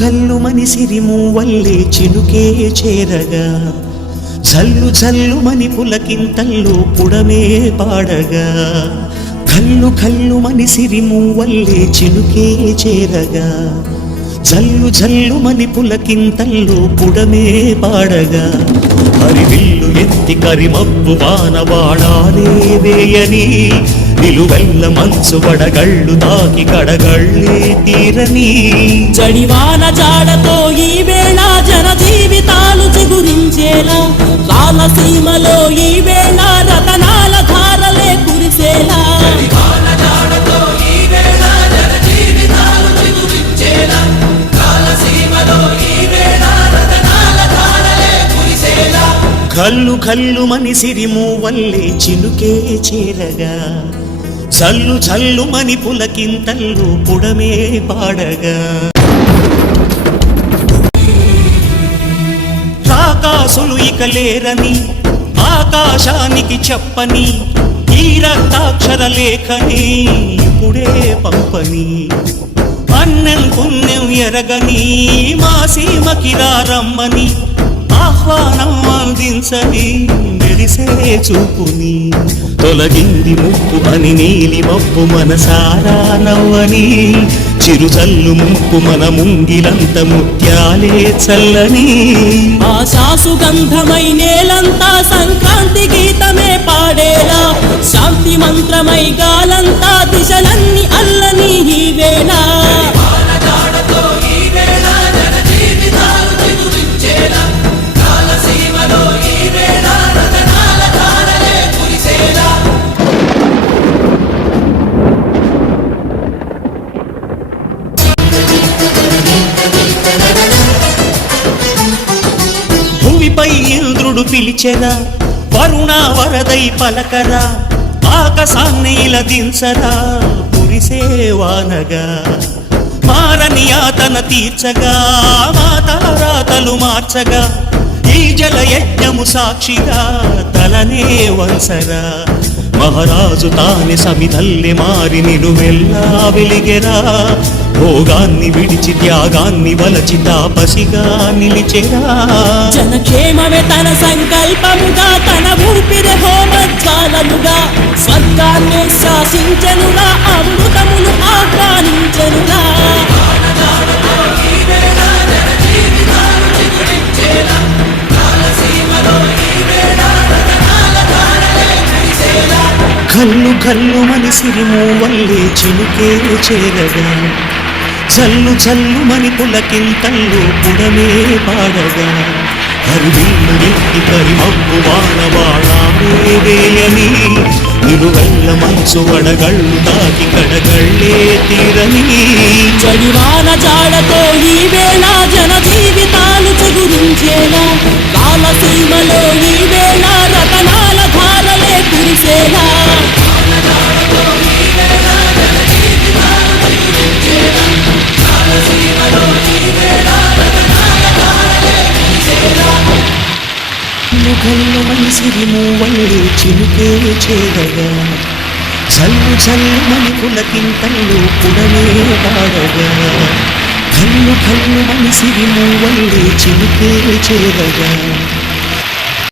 ఘల్లు మని సిరిమూవల్లే చినుకే చేరగా జల్లు జల్లు మని పులకింతల్లో పుడమే పాడగా ఘల్లు ఘల్లు మని సిరిమూవల్లే చినుకే చేరగా జల్లు జల్లు మని పులకింతల్లో పుడమే పాడగా హరివిల్లు ఎత్తి కరిమబ్బు వానవాడాలే వేయని నిలువెల్ల మంచు వడగళ్ళు తాకి కడగళ్ళే తీరని జడివాన జాడతో ఈ వేళ జన జీవితాలు చిగురించేలా రాలసీమలో ఈ వేళ రతనాల ధారలే కురిసేలా కల్లు కల్లు మని సిరిమూవల్లే చినుకే చేరగా జల్లు జల్లు మని పులకింతల్లు పుడమే పాడగా రాకాసులు ఇక లేరని ఆకాశానికి చెప్పని ఈ రక్తాక్షర లేఖని ఇప్పుడే పంపని అన్నం పుణ్యం ఎరగని మా సీమకి రమ్మని ఆహ్వానం అందించని మెరిసే చూపుని తొలగింది ముప్పు అని నీలి మప్పు మనసారా నవ్వని చిరుజల్లు ముప్పు మన ముంగిలంత ముత్యాలే చల్లని ఆశాసు గంధమై నేలంతా సంక్రాంతి గీతమే పాడేలా శాంతి మంత్రమై గాలంతా దిశలన్నీ అల్లని ఈ వేళ భూమిపై ఇంద్రుడు పిలిచెరా వరుణ వరదై పలకరా ఆకాశాన్ని ఇలా దించరా కురిసేవానగా మారని యాతన తీర్చగా మాతారాతలు మార్చగా ఈ జల యజ్ఞము సాక్షిగా తలనే వంసరా మహారాజు తాని సమిధల్లి మారి నిలువెల్లా వెలిగెరా భోగాన్ని విడిచి త్యాగాన్ని వలచి తాపసిగా నిలిచెరా జనక్షేమమే తన సంకల్పముగా తన ఊపిరి హోమజ్వాలముగా స్వర్గాన్ని శాసించనుగా అమృతమును ఆహ్వానించనుగా కల్లు కల్లు మని సిరిమూవల్లే చినుకే చేరగా జల్లు జల్లు మని పులకింతల్లో పుడమే పాడగా హరివిల్లు ఎత్తి కరిమబ్బు వానవాడాలే వేయని నిలువెల్ల మంచు వడగళ్ళు తాకి కడగళ్ళే తీరని జడివాన జాడతో ఈ వేళ జన జీవితాలు చిగురించేలా రాలసీమలో ఈ వేళ రతనాల ధారలే కురిసేలా ఘల్లు మని సిరిమూవల్లే చినుకే చేరగా జల్లు జల్లు మని పులకింతల్లో పుడమే పాడగా ఘల్లు ఘల్లు మని సిరిమూవల్లే చినుకే చేరగా